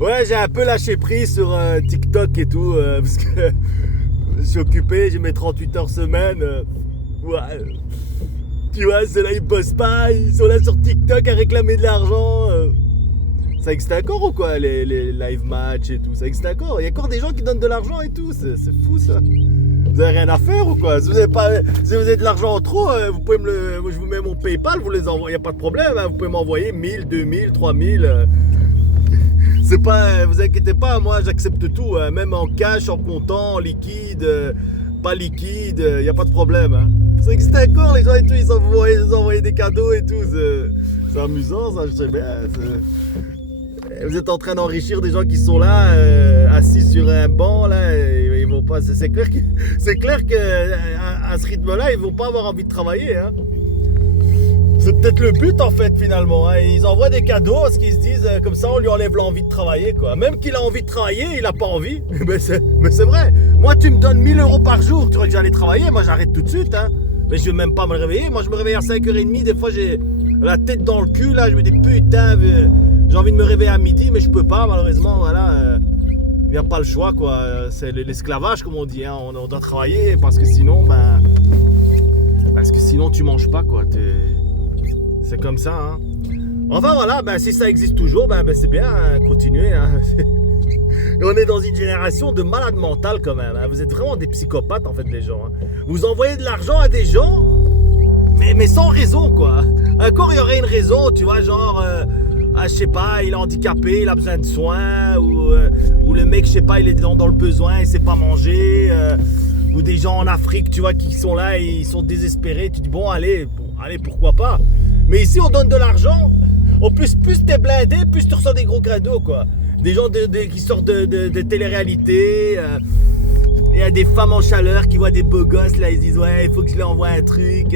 Ouais, j'ai un peu lâché prise sur TikTok et tout, parce que je suis occupé, j'ai mes 38 heures semaine. Ouais. Tu vois, ceux-là ils bossent pas, ils sont là sur TikTok à réclamer de l'argent. Ça existe encore ou quoi, les live match et tout? Ça existe encore? Il y a encore des gens qui donnent de l'argent et tout, c'est fou ça. Vous avez rien à faire ou quoi? Si vous avez de l'argent en trop, vous pouvez je vous mets mon PayPal, vous les envoyez, y a pas de problème, hein, vous pouvez m'envoyer 1000, 2000, 3000. C'est pas, vous inquiétez pas, moi j'accepte tout, hein, même en cash, en comptant, en liquide, pas liquide, y a pas de problème. Hein. Ça existe encore, les gens et tout, ils envoyaient des cadeaux et tout. C'est amusant, ça, je sais bien. Vous êtes en train d'enrichir des gens qui sont là, assis sur un banc, là, et ils vont pas. C'est clair que à ce rythme-là, ils vont pas avoir envie de travailler. Hein. C'est peut-être le but en fait finalement. Hein. Ils envoient des cadeaux parce qu'ils se disent comme ça on lui enlève l'envie de travailler quoi. Même qu'il a envie de travailler, il a pas envie. Mais c'est vrai. Moi tu me donnes 1000 euros par jour, tu crois que j'allais travailler, moi j'arrête tout de suite. Hein. Mais je vais même pas me réveiller. Moi je me réveille à 5h30, des fois j'ai la tête dans le cul là, je me dis putain, j'ai envie de me réveiller à midi mais je peux pas malheureusement. Voilà. Il n'y a pas le choix quoi. C'est l'esclavage comme on dit. Hein. On doit travailler parce que sinon tu manges pas quoi. C'est comme ça, hein. Enfin voilà, si ça existe toujours, c'est bien, hein, continuez. Hein. On est dans une génération de malades mentales quand même. Hein. Vous êtes vraiment des psychopathes en fait, les gens. Hein. Vous envoyez de l'argent à des gens, mais sans raison quoi. Encore il y aurait une raison, tu vois, genre, je sais pas, il est handicapé, il a besoin de soins, ou le mec, je sais pas, il est dans le besoin, il sait pas manger, ou des gens en Afrique, tu vois, qui sont là et ils sont désespérés. Tu dis bon, allez, pourquoi pas. Mais ici, on donne de l'argent. En plus t'es blindé, plus tu reçois des gros cadeaux, quoi. Des gens qui sortent de télé-réalité. Il y a des femmes en chaleur qui voient des beaux gosses, là, ils se disent, ouais, il faut que je lui envoie un truc.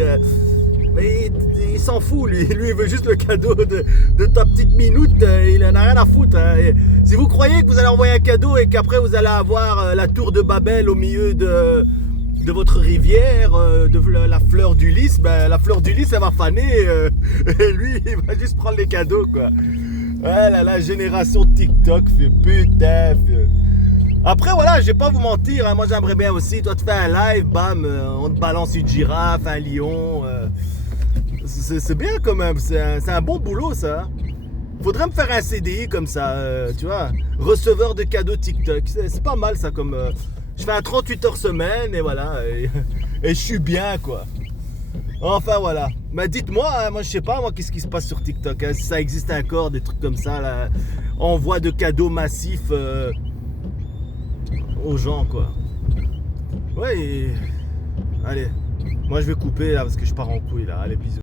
Mais il s'en fout, lui. Lui, il veut juste le cadeau de ta petite minute. Il en a rien à foutre. Hein. Si vous croyez que vous allez envoyer un cadeau et qu'après, vous allez avoir la tour de Babel au milieu de votre rivière, de la fleur du lys, la fleur du lys elle va faner et lui il va juste prendre les cadeaux quoi. Ouais là, la génération TikTok fait putain. Après voilà, je vais pas vous mentir, hein, moi j'aimerais bien aussi, toi tu fais un live, bam, on te balance une girafe, un lion. C'est bien quand même, c'est un bon boulot ça. Faudrait me faire un CDI comme ça, tu vois, receveur de cadeaux TikTok, c'est pas mal ça comme... Je fais un 38 heures semaine et voilà, et je suis bien quoi. Enfin voilà. Dites-moi, hein, moi je sais pas, moi qu'est-ce qui se passe sur TikTok, hein, si ça existe encore, des trucs comme ça, là, envoi de cadeaux massifs aux gens quoi. Ouais, allez, moi je vais couper là parce que je pars en couille là, allez bisous.